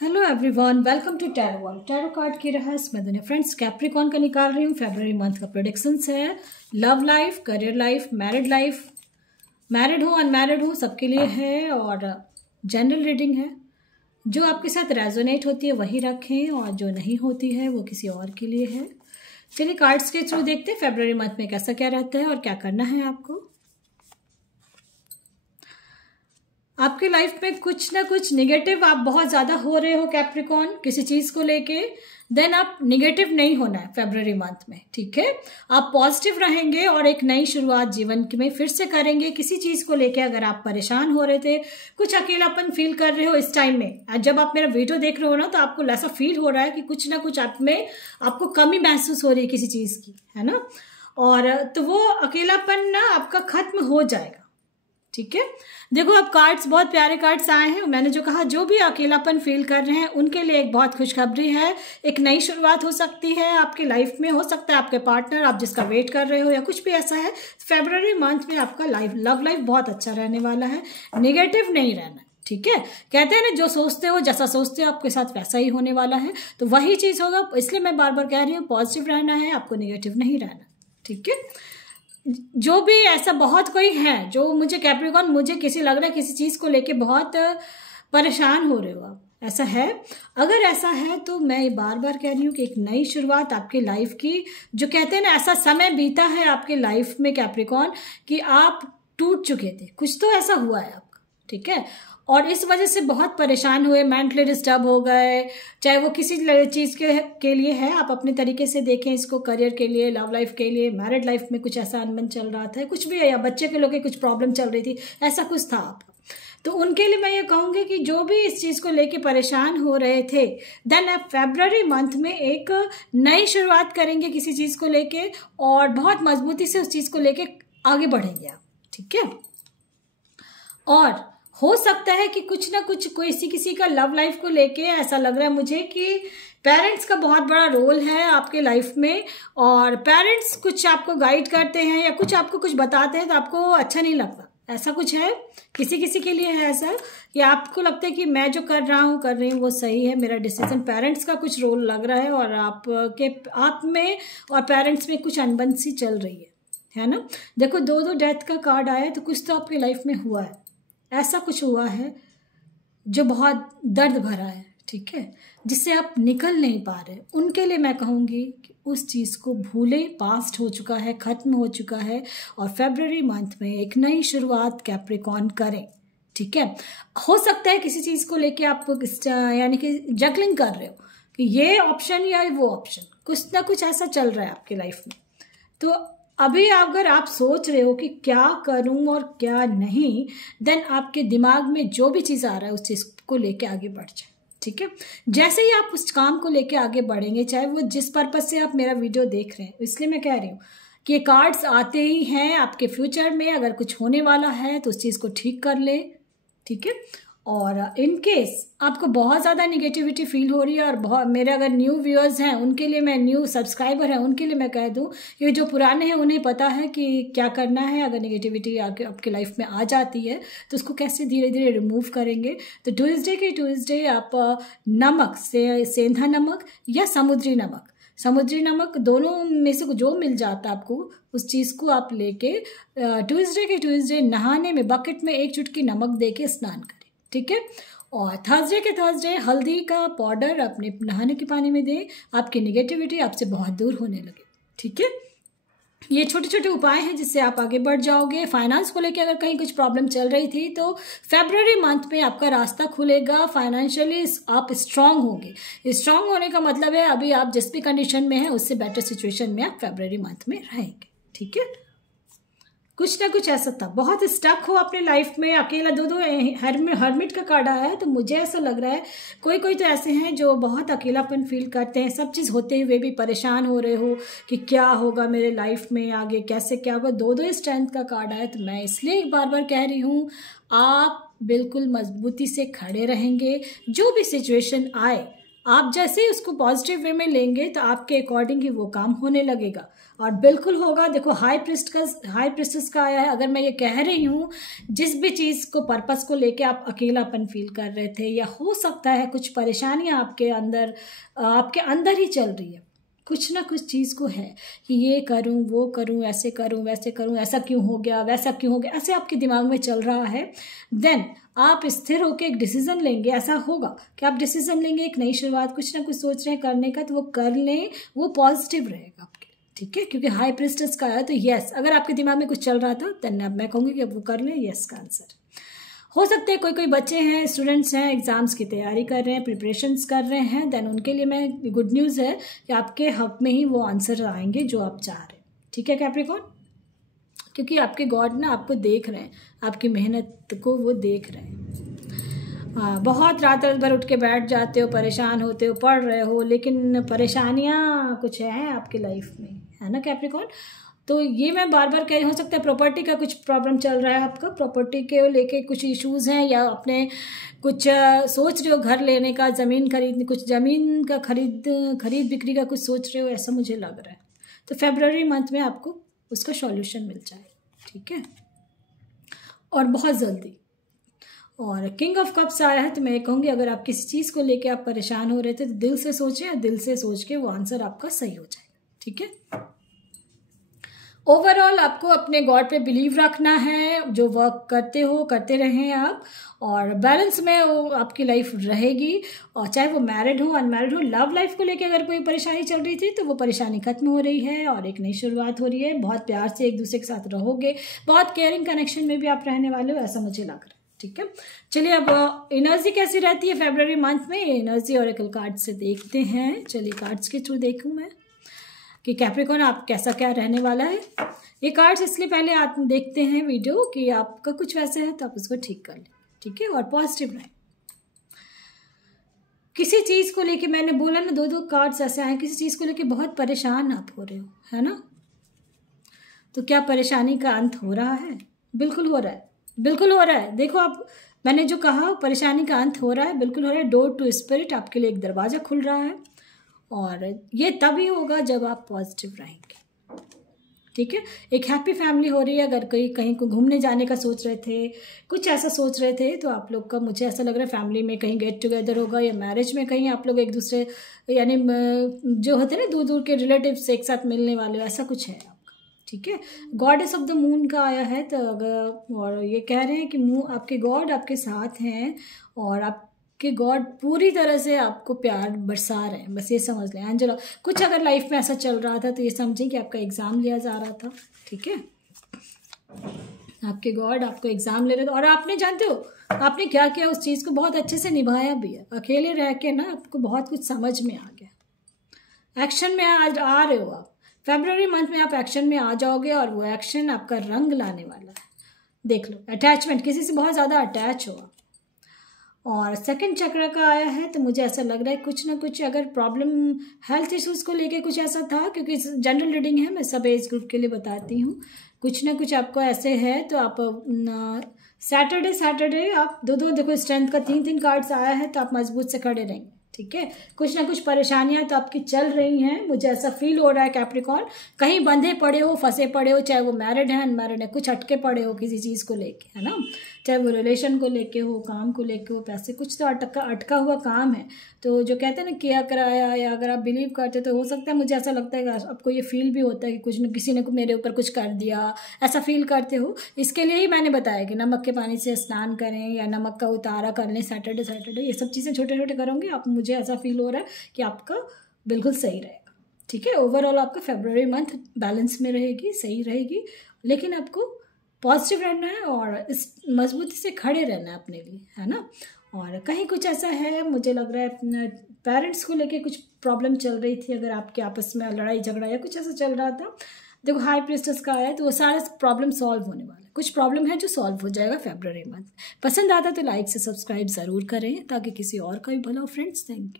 Hello everyone, welcome to tarot world. Tarot card की रहस्य मैं दुनिया फ्रेंड्स कैप्रिकॉर्न का निकाल रही हूँ। फरवरी मंथ का प्रेडिक्शंस है। Love life, career life, married life, married हो अनमैरिड हो सबके लिए है और जनरल रीडिंग है। जो आपके साथ रेजोनेट होती है वही रखें और जो नहीं होती है वो किसी और के लिए है। चलिए कार्ड्स के थ्रू देखते हैं फरवरी मंथ में कैसा क्या रहता है और क्या करना है आपको। आपके लाइफ में कुछ ना कुछ निगेटिव आप बहुत ज़्यादा हो रहे हो कैप्रिकॉर्न किसी चीज़ को लेके, देन आप निगेटिव नहीं होना है फरवरी मंथ में, ठीक है। आप पॉजिटिव रहेंगे और एक नई शुरुआत जीवन में फिर से करेंगे। किसी चीज़ को लेके अगर आप परेशान हो रहे थे, कुछ अकेलापन फील कर रहे हो इस टाइम में, जब आप मेरा वीडियो देख रहे हो ना तो आपको ऐसा फील हो रहा है कि कुछ ना कुछ आप में आपको कमी महसूस हो रही है किसी चीज़ की, है ना। और तो वो अकेलापन ना आपका खत्म हो जाएगा, ठीक है। देखो अब कार्ड्स बहुत प्यारे कार्ड्स आए हैं। मैंने जो कहा जो भी अकेलापन फील कर रहे हैं उनके लिए एक बहुत खुशखबरी है। एक नई शुरुआत हो सकती है आपके लाइफ में, हो सकता है आपके पार्टनर आप जिसका वेट कर रहे हो या कुछ भी ऐसा है। फरवरी मंथ में आपका लव लाइफ बहुत अच्छा रहने वाला है, नेगेटिव नहीं रहना, ठीक है। कहते हैं ना जो सोचते हो जैसा सोचते हो आपके साथ वैसा ही होने वाला है, तो वही चीज़ होगा। इसलिए मैं बार बार कह रही हूँ पॉजिटिव रहना है, आपको नेगेटिव नहीं रहना, ठीक है। जो भी ऐसा बहुत कोई है जो मुझे कैप्रिकॉर्न मुझे किसी लग रहा है किसी चीज़ को लेके बहुत परेशान हो रहे हो आप, ऐसा है। अगर ऐसा है तो मैं बार बार कह रही हूँ कि एक नई शुरुआत आपके लाइफ की, जो कहते हैं ना ऐसा समय बीता है आपके लाइफ में कैप्रिकॉर्न कि आप टूट चुके थे, कुछ तो ऐसा हुआ है आपका, ठीक है। और इस वजह से बहुत परेशान हुए, मेंटली डिस्टर्ब हो गए, चाहे वो किसी चीज़ के लिए है। आप अपने तरीके से देखें इसको, करियर के लिए, लव लाइफ के लिए, मैरिड लाइफ में कुछ ऐसा अनबन चल रहा था, कुछ भी है, या बच्चे के लोग कुछ प्रॉब्लम चल रही थी, ऐसा कुछ था आपका। तो उनके लिए मैं ये कहूँगी कि जो भी इस चीज़ को लेके परेशान हो रहे थे, देन आप फरवरी मंथ में एक नई शुरुआत करेंगे किसी चीज़ को लेके और बहुत मजबूती से उस चीज़ को लेके आगे बढ़ेंगे आप, ठीक है। और हो सकता है कि कुछ ना कुछ किसी का लव लाइफ को लेके ऐसा लग रहा है मुझे कि पेरेंट्स का बहुत बड़ा रोल है आपके लाइफ में, और पेरेंट्स कुछ आपको गाइड करते हैं या कुछ आपको कुछ बताते हैं तो आपको अच्छा नहीं लगता, ऐसा कुछ है। किसी के लिए है ऐसा कि आपको लगता है कि मैं जो कर रही हूँ वो सही है, मेरा डिसीजन। पेरेंट्स का कुछ रोल लग रहा है और आप में और पेरेंट्स में कुछ अनबन सी चल रही है ना। देखो दो डेथ का कार्ड आया है, तो कुछ तो आपकी लाइफ में हुआ है, ऐसा कुछ हुआ है जो बहुत दर्द भरा है, ठीक है, जिससे आप निकल नहीं पा रहे। उनके लिए मैं कहूँगी कि उस चीज़ को भूले, पास्ट हो चुका है, ख़त्म हो चुका है, और फरवरी मंथ में एक नई शुरुआत कैप्रिकॉर्न करें, ठीक है। हो सकता है किसी चीज़ को लेके आप यानी कि जगलिंग कर रहे हो कि ये ऑप्शन या वो ऑप्शन, कुछ ना कुछ ऐसा चल रहा है आपकी लाइफ में। तो अभी अगर आप सोच रहे हो कि क्या करूं और क्या नहीं, देन आपके दिमाग में जो भी चीज़ आ रहा है उस चीज़ को लेके आगे बढ़ जाए, ठीक है। जैसे ही आप उस काम को लेके आगे बढ़ेंगे, चाहे वो जिस पर्पज से आप मेरा वीडियो देख रहे हैं, इसलिए मैं कह रही हूँ कि ये कार्ड्स आते ही हैं आपके फ्यूचर में। अगर कुछ होने वाला है तो उस चीज़ को ठीक कर ले, ठीक है। और इन केस आपको बहुत ज़्यादा निगेटिविटी फील हो रही है, और बहुत मेरे अगर न्यू व्यूअर्स हैं उनके लिए, मैं न्यू सब्सक्राइबर हैं उनके लिए मैं कह दूं कि जो पुराने हैं उन्हें पता है कि क्या करना है। अगर निगेटिविटी आपके लाइफ में आ जाती है तो उसको कैसे धीरे धीरे रिमूव करेंगे। तो ट्यूसडे आप नमक से, सेंधा नमक या समुद्री नमक दोनों में से जो मिल जाता है आपको, उस चीज़ को आप लेके ट्यूसडे नहाने में बकेट में 1 चुटकी नमक दे के स्नान करें, ठीक है। और थर्सडे हल्दी का पाउडर अपने नहाने के पानी में दें, आपकी निगेटिविटी आपसे बहुत दूर होने लगे, ठीक है। ये छोटे छोटे उपाय हैं जिससे आप आगे बढ़ जाओगे। फाइनेंस को लेकर अगर कहीं कुछ प्रॉब्लम चल रही थी तो फरवरी मंथ में आपका रास्ता खुलेगा, फाइनेंशियली आप स्ट्रांग होंगे। स्ट्रांग होने का मतलब है अभी आप जिस भी कंडीशन में हैं उससे बेटर सिचुएशन में आप फरवरी मंथ में रहेंगे, ठीक है। कुछ ना कुछ ऐसा था, बहुत स्टक हो अपने लाइफ में, अकेला दो हर्मिट का कार्ड आया है, तो मुझे ऐसा लग रहा है कोई तो ऐसे हैं जो बहुत अकेलापन फील करते हैं, सब चीज़ होते हुए भी परेशान हो रहे हो कि क्या होगा मेरे लाइफ में आगे, कैसे क्या होगा। दो स्ट्रेंथ का कार्ड आया, तो मैं इसलिए एक बार कह रही हूँ आप बिल्कुल मजबूती से खड़े रहेंगे। जो भी सिचुएशन आए आप जैसे ही उसको पॉजिटिव वे में लेंगे तो आपके अकॉर्डिंग ही वो काम होने लगेगा और बिल्कुल होगा। देखो हाई प्रिस्टेस का आया है। अगर मैं ये कह रही हूँ जिस भी चीज़ को पर्पस को लेके आप अकेलापन फील कर रहे थे या हो सकता है कुछ परेशानियाँ आपके अंदर ही चल रही है, कुछ ना कुछ चीज़ को है कि ये करूं वो करूं ऐसे करूं वैसे करूं, ऐसा क्यों हो गया वैसा क्यों हो गया, ऐसे आपके दिमाग में चल रहा है। देन आप स्थिर होकर एक डिसीजन लेंगे। ऐसा होगा कि आप डिसीजन लेंगे, एक नई शुरुआत, कुछ ना कुछ सोच रहे हैं करने का तो वो कर लें, वो पॉजिटिव रहेगा आपके लिए, ठीक है। क्योंकि हाई प्रिस्टेस का है तो यस, अगर आपके दिमाग में कुछ चल रहा था देन अब मैं कहूँगी कि अब वो कर लें, यस का आंसर। हो सकते हैं कोई बच्चे हैं, स्टूडेंट्स हैं, एग्जाम्स की तैयारी कर रहे हैं, प्रिपरेशंस कर रहे हैं, देन उनके लिए मैं गुड न्यूज़ है कि आपके हक में ही वो आंसर आएंगे जो आप चाह रहे हैं, ठीक है कैप्रिकॉर्न। क्योंकि आपके गॉड ना आपको देख रहे हैं, आपकी मेहनत को वो देख रहे हैं। हाँ, बहुत रात भर उठ के बैठ जाते हो, परेशान होते हो, पढ़ रहे हो, लेकिन परेशानियाँ कुछ हैं आपकी लाइफ में, है ना कैप्रिकॉर्न। तो ये मैं बार बार कह रही, हो सकता है प्रॉपर्टी का कुछ प्रॉब्लम चल रहा है आपका, प्रॉपर्टी के लेके कुछ इश्यूज हैं, या अपने कुछ सोच रहे हो घर लेने का, ज़मीन खरीदने, कुछ ज़मीन का खरीद बिक्री का कुछ सोच रहे हो, ऐसा मुझे लग रहा है। तो फरवरी मंथ में आपको उसका सॉल्यूशन मिल जाए, ठीक है, और बहुत जल्दी। और किंग ऑफ कप्स आया है तो मैं कहूँगी अगर आप किसी चीज़ को लेके आप परेशान हो रहे थे तो दिल से सोचें, और दिल से सोच के वो आंसर आपका सही हो जाएगा, ठीक है। ओवरऑल आपको अपने गॉड पे बिलीव रखना है, जो वर्क करते रहें आप, और बैलेंस में वो आपकी लाइफ रहेगी। और चाहे वो मैरिड हो अनमैरिड हो, लव लाइफ को लेके अगर कोई परेशानी चल रही थी तो वो परेशानी खत्म हो रही है और एक नई शुरुआत हो रही है। बहुत प्यार से एक दूसरे के साथ रहोगे, बहुत केयरिंग कनेक्शन में भी आप रहने वाले हो, ऐसा मुझे लग रहा है, ठीक है। चलिए अब एनर्जी कैसी रहती है फरवरी मंथ में, एनर्जी ऑरेकल कार्ड से देखते हैं। चलिए कार्ड्स के थ्रू देखूँ मैं कि कैप्रिकॉर्न आप कैसा क्या रहने वाला है। ये कार्ड्स इसलिए पहले आप देखते हैं वीडियो कि आपका कुछ वैसा है तो आप उसको ठीक कर लें, ठीक है, और पॉजिटिव रहें। किसी चीज़ को लेके मैंने बोला ना, दो कार्ड्स ऐसे आए, किसी चीज़ को लेके बहुत परेशान आप हो रहे हो, है ना। तो क्या परेशानी का अंत हो रहा है? बिल्कुल हो रहा है, बिल्कुल हो रहा है। देखो आप, मैंने जो कहा परेशानी का अंत हो रहा है, बिल्कुल हो रहा है। डोर टू स्पिरिट, आपके लिए एक दरवाज़ा खुल रहा है, और ये तभी होगा जब आप पॉजिटिव रहेंगे, ठीक है। एक हैप्पी फैमिली हो रही है। अगर कहीं को घूमने जाने का सोच रहे थे, कुछ ऐसा सोच रहे थे, तो आप लोग का मुझे ऐसा लग रहा है फैमिली में कहीं गेट टुगेदर होगा, या मैरिज में कहीं आप लोग एक दूसरे, यानी जो होते हैं ना दूर दूर के रिलेटिव्स एक साथ मिलने वाले, ऐसा कुछ है आपका, ठीक है। गॉडेस ऑफ द मून का आया है तो अगर, और ये कह रहे हैं कि आपके गॉड आपके साथ हैं और आप कि गॉड पूरी तरह से आपको प्यार बरसा रहे हैं, बस ये समझ लें। एंजेला, कुछ अगर लाइफ में ऐसा चल रहा था तो ये समझें कि आपका एग्ज़ाम लिया जा रहा था, ठीक है। आपके गॉड आपको एग्ज़ाम ले रहे थे और आपने, जानते हो आपने क्या किया, उस चीज़ को बहुत अच्छे से निभाया भी है। अकेले रह के ना आपको बहुत कुछ समझ में आ गया। एक्शन में आज आ रहे हो आप, फरवरी मंथ में आप एक्शन में आ जाओगे और वो एक्शन आपका रंग लाने वाला है। देख लो, अटैचमेंट, किसी से बहुत ज़्यादा अटैच हो। और सेकंड चक्र का आया है तो मुझे ऐसा लग रहा है कुछ ना कुछ अगर प्रॉब्लम हेल्थ इश्यूज़ को लेके कुछ ऐसा था, क्योंकि जनरल रीडिंग है, मैं सब एज ग्रुप के लिए बताती हूँ। कुछ ना कुछ आपको ऐसे है तो आप सैटरडे आप दो देखो, स्ट्रेंथ का 3 कार्ड्स आया है तो आप मजबूत से खड़े रहेंगे, ठीक है। कुछ ना कुछ परेशानियां तो आपकी चल रही हैं, मुझे ऐसा फील हो रहा है कैप्रिकॉर्न। कहीं बंधे पड़े हो, फंसे पड़े हो, चाहे वो मैरिड है अनमैरिड है, कुछ अटके पड़े हो किसी चीज़ को लेके, है ना। चाहे वो रिलेशन को लेके हो, काम को लेके हो, पैसे, कुछ तो अटका हुआ काम है। तो जो कहते हैं ना किया कराया, या अगर आप बिलीव करते तो हो सकता है, मुझे ऐसा लगता है कि आपको ये फील भी होता है कि कुछ न किसी ने मेरे ऊपर कुछ कर दिया, ऐसा फील करते हो। इसके लिए ही मैंने बताया कि नमक के पानी से स्नान करें या नमक का उतारा कर लें सैटरडे, ये सब चीज़ें छोटे छोटे करोगे आप, मुझे ऐसा फील हो रहा है कि आपका बिल्कुल सही रहेगा, ठीक है। ओवरऑल आपका फरवरी मंथ बैलेंस में रहेगी, सही रहेगी, लेकिन आपको पॉजिटिव रहना है और इस मजबूती से खड़े रहना है अपने लिए, है ना। और कहीं कुछ ऐसा है, मुझे लग रहा है पेरेंट्स को लेके कुछ प्रॉब्लम चल रही थी, अगर आपके आपस में लड़ाई झगड़ा या कुछ ऐसा चल रहा था। देखो हाई प्रिस्टेस का आया तो वो सारे प्रॉब्लम सॉल्व होने वाला है। कुछ प्रॉब्लम है जो सॉल्व हो जाएगा फरवरी मंथ। पसंद आता तो लाइक से सब्सक्राइब ज़रूर करें ताकि किसी और का भी भला हो फ्रेंड्स। Thank you.